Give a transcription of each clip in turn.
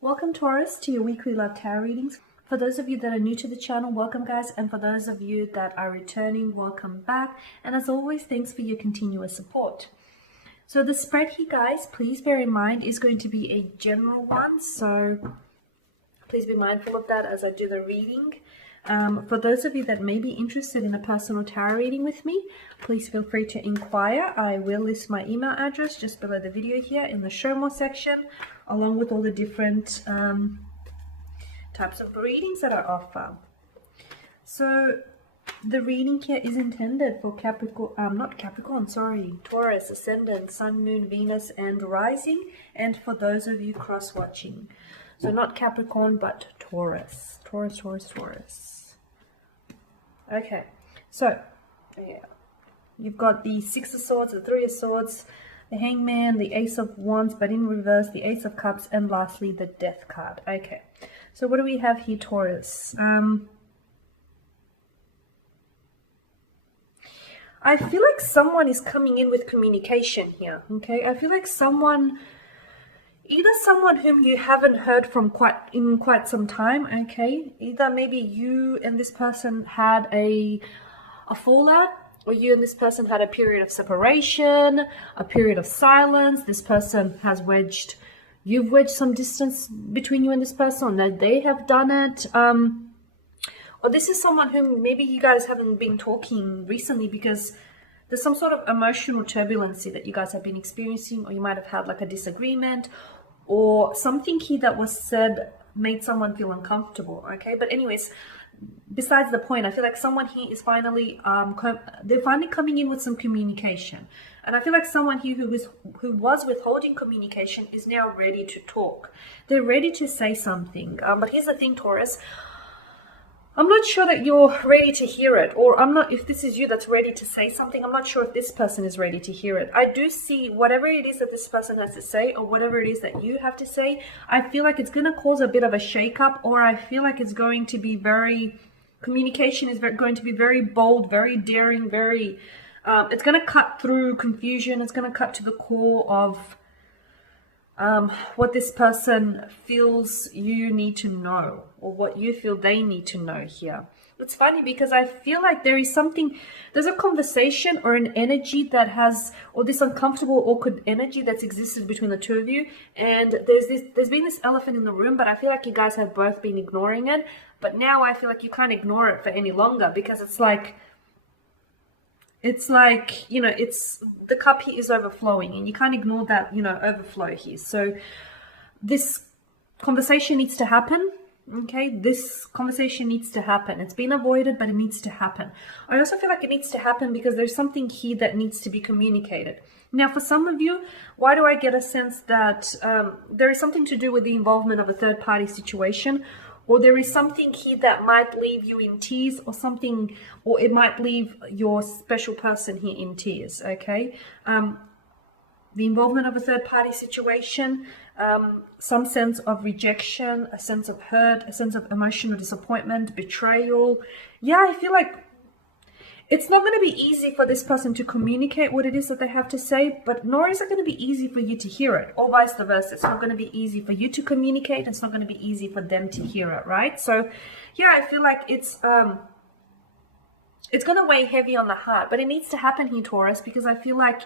Welcome Taurus to your weekly love tarot readings. For those of you that are new to the channel, welcome guys, and for those of you that are returning, welcome back. And as always, thanks for your continuous support. So the spread here guys, please bear in mind, is going to be a general one, so please be mindful of that as I do the reading. For those of you that may be interested in a personal tarot reading with me, please feel free to inquire. I will list my email address just below the video here in the show more section, along with all the different types of readings that I offer. So the reading here is intended for Taurus, Ascendant, Sun, Moon, Venus, and Rising, and for those of you cross-watching. So not Capricorn, but Taurus. Taurus. Okay, so yeah, you've got the Six of Swords, the Three of Swords, the Hangman, the Ace of Wands, but in reverse, the Ace of Cups, and lastly, the Death card. Okay, so what do we have here, Taurus? I feel like someone is coming in with communication here, okay? I feel like either someone whom you haven't heard from quite some time, okay? Either maybe you and this person had a fallout, or you and this person had a period of separation, a period of silence. This person has you've wedged some distance between you and this person, that they have done it. Or this is someone whom maybe you guys haven't been talking recently because there's some sort of emotional turbulency that you guys have been experiencing, or you might have had like a disagreement, or something here that was said made someone feel uncomfortable, okay? But anyways, besides the point, I feel like someone here is finally, they're finally coming in with some communication. And I feel like someone here who was withholding communication is now ready to talk. They're ready to say something. But here's the thing, Taurus. I'm not sure that you're ready to hear it, or if this is you that's ready to say something, I'm not sure if this person is ready to hear it. I do see whatever it is that this person has to say, or whatever it is that you have to say, I feel like it's going to cause a bit of a shake-up, or I feel like it's going to be communication is going to be very bold, very daring, it's going to cut through confusion, it's going to cut to the core of what this person feels you need to know, or what you feel they need to know here. It's funny because I feel like there's a conversation or an energy or this uncomfortable, awkward energy that's existed between the two of you, and there's been this elephant in the room, but I feel like you guys have both been ignoring it. But now I feel like you can't ignore it for any longer, because it's like, you know, the cup here is overflowing, and you can't ignore that, you know, overflow here. So this conversation needs to happen, okay? This conversation needs to happen. It's been avoided, but it needs to happen. I also feel like it needs to happen because there's something here that needs to be communicated. Now, for some of you, why do I get a sense that there is something to do with the involvement of a third-party situation, or there is something here that might leave you in tears, or it might leave your special person here in tears, okay? The involvement of a third-party situation, some sense of rejection, a sense of hurt, a sense of emotional disappointment, betrayal. Yeah, I feel like it's not going to be easy for this person to communicate what it is that they have to say, but nor is it going to be easy for you to hear it, or vice versa. It's not going to be easy for you to communicate. It's not going to be easy for them to hear it, right? So, yeah, I feel like it's going to weigh heavy on the heart, but it needs to happen here, Taurus, because I feel like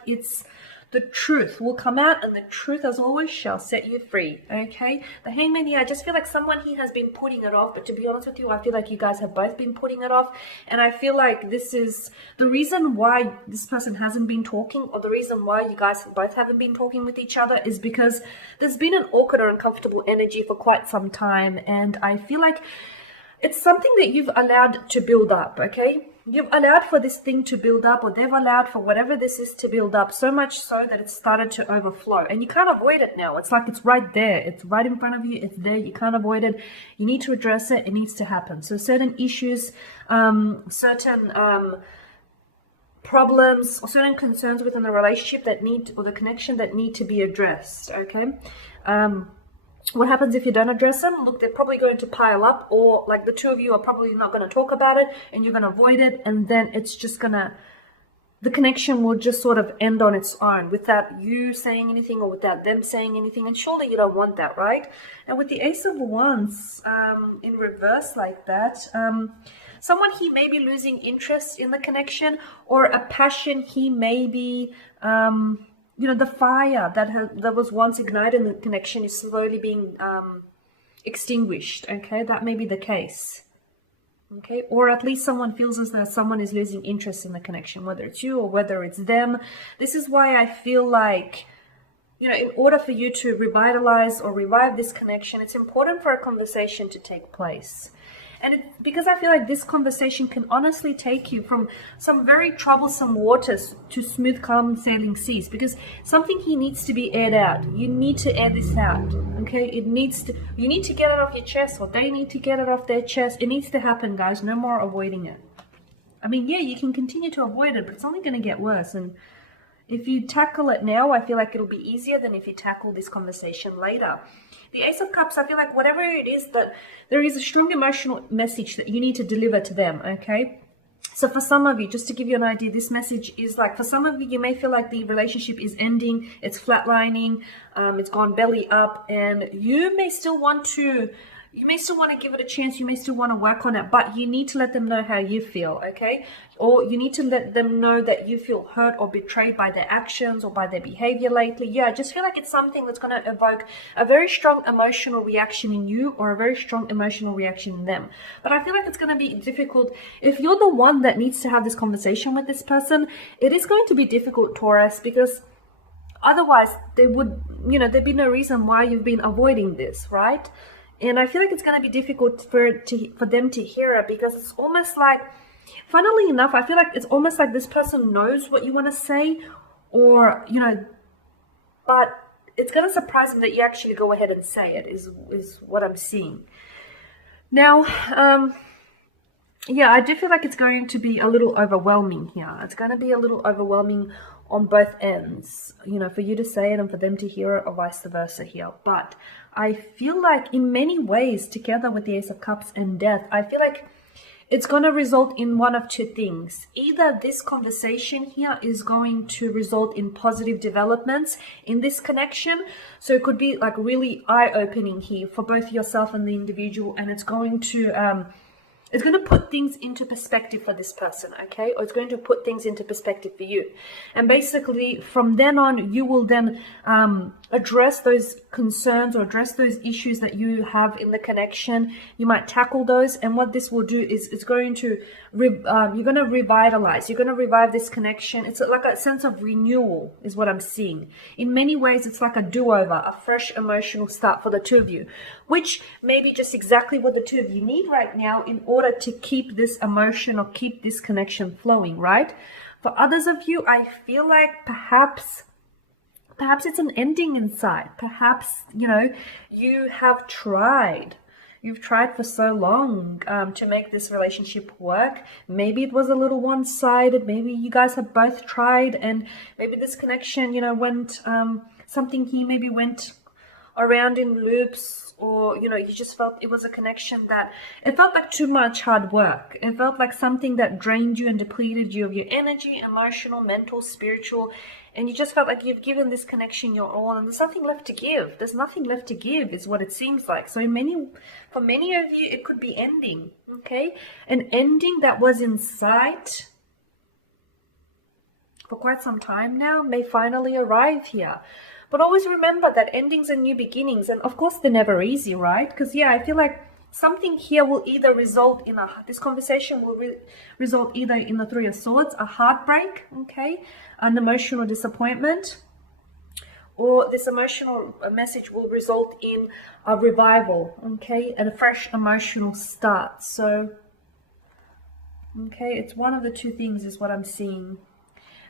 the truth will come out, and the truth, as always, shall set you free, okay? The Hangman here, I just feel like someone here has been putting it off, but to be honest with you, I feel like you guys have both been putting it off, and I feel like this is the reason why this person hasn't been talking, or the reason why you guys both haven't been talking with each other, is because there's been an awkward or uncomfortable energy for quite some time, and I feel like it's something that you've allowed to build up, okay? You've allowed for this thing to build up, or they've allowed for whatever this is to build up, so much so that it's started to overflow. And you can't avoid it now. It's like it's right there. It's right in front of you. It's there. You can't avoid it. You need to address it. It needs to happen. So certain issues, certain problems, or certain concerns within the relationship or the connection that need to be addressed, okay? What happens if you don't address them? Look, they're probably going to pile up, or like the two of you are probably not going to talk about it, and you're going to avoid it, and then it's just going to the connection will just sort of end on its own without you saying anything or without them saying anything. And surely you don't want that, right? And with the Ace of Wands in reverse like that, someone he may be losing interest in the connection, or a passion he may be, the fire that was once ignited in the connection is slowly being extinguished. Okay, that may be the case. Okay, or at least someone feels as though someone is losing interest in the connection, whether it's you or whether it's them. This is why I feel like, in order for you to revitalize or revive this connection, it's important for a conversation to take place. And because I feel like this conversation can honestly take you from some very troublesome waters to smooth, calm sailing seas, because something here needs to be aired out. You need to air this out, okay? You need to get it off your chest, or they need to get it off their chest. It needs to happen, guys. No more avoiding it. I mean, yeah, you can continue to avoid it, but it's only going to get worse. And if you tackle it now, I feel like it'll be easier than if you tackle this conversation later. The Ace of Cups, I feel like whatever it is, that there is a strong emotional message that you need to deliver to them, okay? So for some of you, just to give you an idea, this message is like, for some of you, you may feel like the relationship is ending, it's flatlining, it's gone belly up, and you may still want to give it a chance, you may still want to work on it, but you need to let them know how you feel, okay? Or you need to let them know that you feel hurt or betrayed by their actions or by their behavior lately. Yeah, I just feel like it's something that's going to evoke a very strong emotional reaction in you, or a very strong emotional reaction in them. But I feel like it's going to be difficult. If you're the one that needs to have this conversation with this person, it is going to be difficult, Taurus, because otherwise there'd be no reason why you've been avoiding this, right? And I feel like it's going to be difficult for them to hear it, because it's almost like, funnily enough, I feel like it's almost like this person knows what you want to say, or, but it's going to surprise them that you actually go ahead and say it, is what I'm seeing. Now, yeah, I do feel like it's going to be a little overwhelming here. It's going to be a little overwhelming on both ends, for you to say it and for them to hear it, or vice versa here. But I feel like in many ways, together with the Ace of Cups and Death, I feel like it's going to result in one of two things. Either this conversation here is going to result in positive developments in this connection. So it could be like really eye-opening here for both yourself and the individual, and it's going to put things into perspective for this person, okay? Or it's going to put things into perspective for you. And basically, from then on, you will then address those concerns or address those issues that you have in the connection. You might tackle those. And what this will do is it's going to, you're going to revitalize. You're going to revive this connection. It's like a sense of renewal is what I'm seeing. In many ways, it's like a do-over, a fresh emotional start for the two of you, which may be just exactly what the two of you need right now in order to keep this emotion or keep this connection flowing, right? For others of you, I feel like perhaps it's an ending in sight. Perhaps, you have tried. You've tried for so long to make this relationship work. Maybe it was a little one-sided. Maybe you guys have both tried, and maybe this connection, went, something here maybe went around in loops, or, you just felt it was a connection that, it felt like too much hard work. It felt like something that drained you and depleted you of your energy, emotional, mental, spiritual, and you just felt like you've given this connection your all, and there's nothing left to give. There's nothing left to give is what it seems like. So for many of you, it could be ending, okay? An ending that was in sight for quite some time now may finally arrive here. But always remember that endings and new beginnings, and of course they're never easy, right? Because I feel like something here will either result in this conversation will result either in the Three of Swords, a heartbreak, okay, an emotional disappointment, or this emotional message will result in a revival, okay, and a fresh emotional start. So, okay, it's one of the two things is what I'm seeing.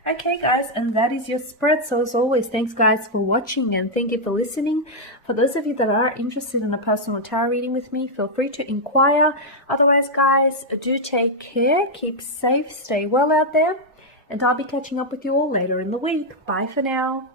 Okay, guys, and that is your spread. So as always, thanks guys for watching, and thank you for listening. For those of you that are interested in a personal tarot reading with me, feel free to inquire. Otherwise, guys, do take care, keep safe, stay well out there, and I'll be catching up with you all later in the week. Bye for now.